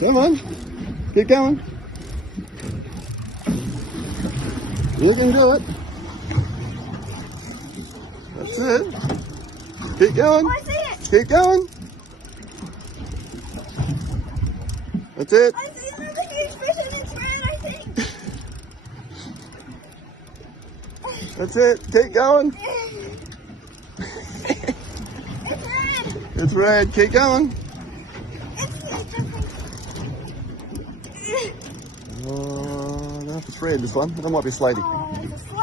Come on. Keep going. You can do it. That's it. Keep going. Oh, I see it. Keep going. That's it. I see another huge fish and it's red, I think. That's it. Keep going. It's red. It's red. Keep going. It's Oh, no, it's red, this one. That might be slaty. oh, it's a